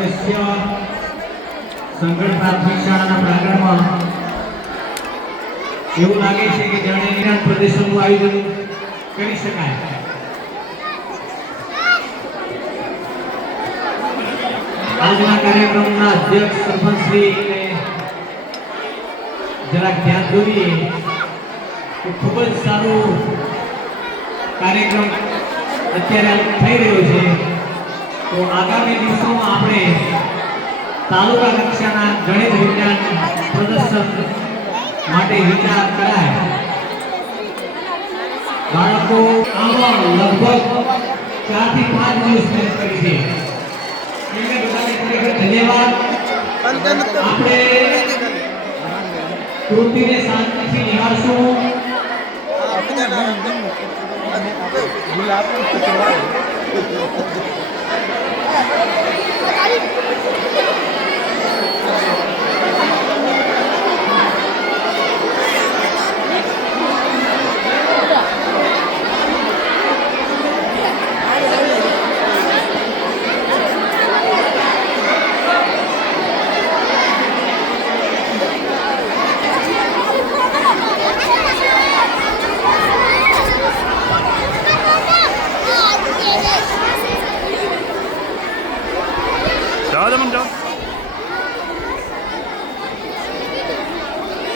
અવશ્ય સંગઠન પ્રાથમિક શાળાના પ્રાંગણમાં એવું લાગે છે કે જાણે વિજ્ઞાન પ્રદર્શનનું આયોજન કરી શકાય। આજના કાર્યક્રમના અધ્યક્ષ સરપંચ શ્રીને જરાક ધ્યાન દોરીએ કે ખૂબ જ સારો કાર્યક્રમ અત્યારે થઈ રહ્યો છે। તો આગામી દિવસોમાં આપણે તાલુકા કક્ષાના ગણિત વિજ્ઞાન પ્રદર્શન માટે વિચાર કરાય। બાળકો આમાં લગભગ 4 થી 5 દિવસ મહેનત કરી છે। એમને બધાને ખરેખર ધન્યવાદ। આપણે કૃતિને શાંતિથી નિહાળશું।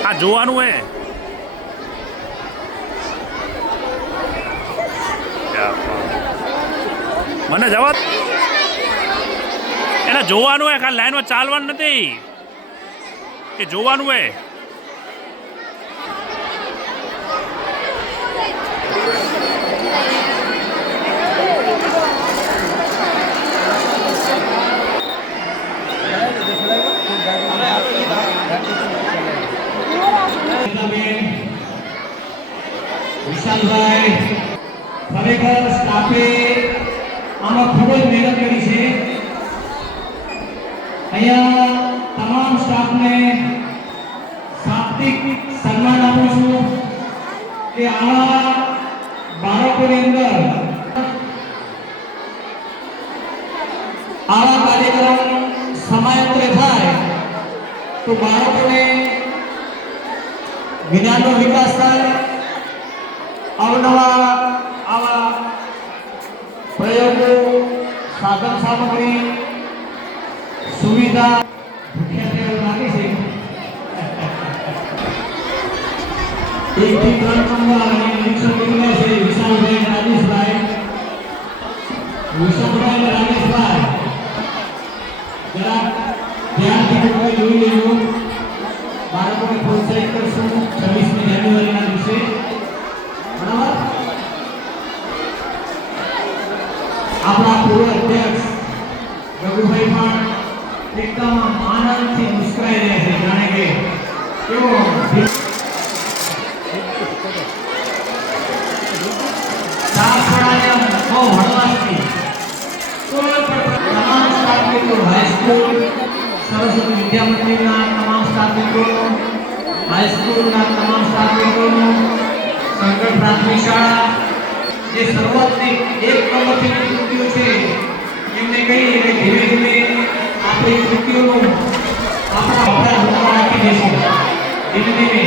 આ જોવાનું હે મને જવા એને જોવાનું હે ખાલી લાઈનમાં ચાલવાનું નથી એ જોવાનું હે। વિશાલભાઈ ખરેખર સ્ટાફે આમાં ખૂબ જ મહેનત કરી છે। અહીંયા તમામ સ્ટાફને શાબ્દિક સન્માન આપું છું કે આવા બાળકોની અંદર આવા કાર્યક્રમ સમયાંતરે થાય તો બાળકોને જ્ઞાનનો વિકાસ થાય। અવનવા આવા પ્રયોગો સાધન સામગ્રી સુવિધા ભૂખ્યા લાગે છે। 1 થી 3 નંબર નિરીક્ષણ કર્યું છે વિશાલભાઈ રાજેશભાઈ રાજેશભાઈ જરા ધ્યાનથી કોઈ જોઈ લેજો। બાળકોને પ્રોત્સાહિત કરશું 26મી જાન્યુઆરીના દિવસે બરાબર। આપણા પૂર્વ અધ્યક્ષ રઘુભાઈ પણ એકદમ આનંદથી મુસ્કરાઈ રહ્યા છે જાણે કે કેવો તમામ સ્ટાફ મિત્રો હાઈસ્કૂલ સરસ્વતી વિદ્યા મંદિરના તમામ સ્ટાફ મિત્રો હાઈસ્કૂલના તમામ સ્ટાફ મિત્રો સંગઠન પ્રાથમિક શાળા જે શરૂઆતની 1 નંબરથી કૃતિઓ છે એમને કહીએ કે ધીમે ધીમે આપણી કૃતિઓનું આપણા હોતા રાખી દેશું ધીમે ધીમે।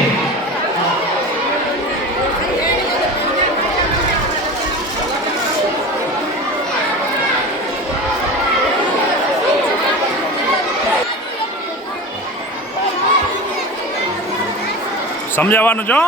સમજાવવાનું છો।